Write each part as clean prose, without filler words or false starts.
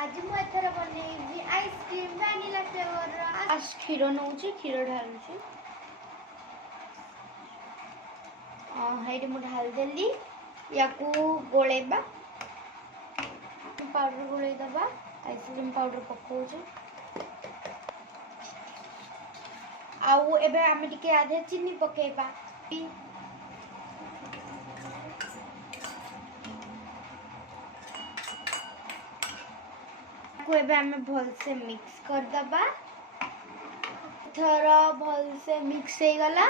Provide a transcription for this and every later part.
आज मु एथर बनेबी ice cream vanilla flavour आज क्षीर नौची क्षीर ढालुची हेडी मु ढाल देली याकू गोलेबा पाउडर गोले दबा आइसक्रीम पाउडर पकाउछु आउ एबे आमे टिके आधे चीनी पकेबा को एबे आमे भल से मिक्स कर दबा थोड़ा भल से मिक्स हे गला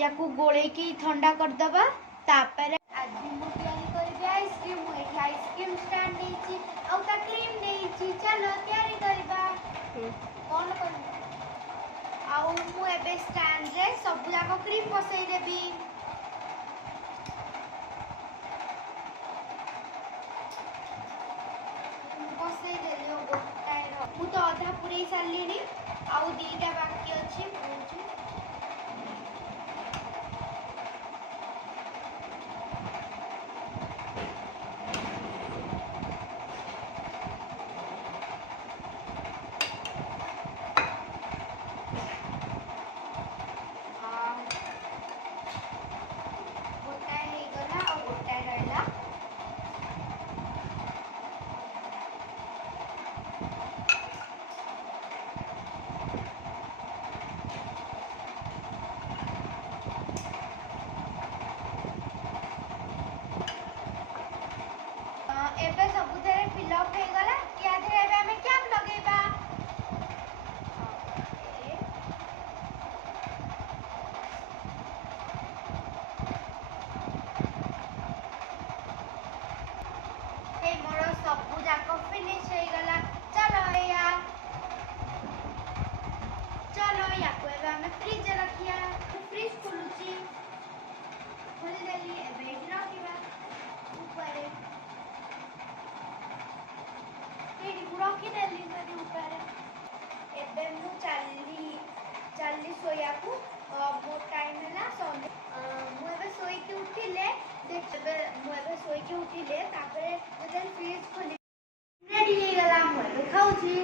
याकू गोले की ठंडा कर दबा तापर आज मु तैयारी करबे आइसक्रीम मु एठी आइसक्रीम स्टैंड नेची औ ता क्रीम नेची चलो तैयारी करबा कोन कर आउ मु एबे स्टैंड रे सब जाको क्रीम पसई देबी मु तो अधा पूरे सारी आउ दीटा बाकी अच्छी एबे सबुथरे फिलअप हे गला या धरे एबे हमें कैप लगेबा हे मोर सबु जाको फिनिश हे गला चलो या को एबे हमें फ्रिज रखिया फ्रिज खुलुची खोली देली एबे रखिबा ऊपर रखी देली सरी ऊपर एबे मु चाली सोया को बहुत टाइम है मु एबे सोई के उठिले देख एबे मु एबे सोई के उठिले तापरे जब फ्रिज खोली रेडी हे गला मु एबे खाउची।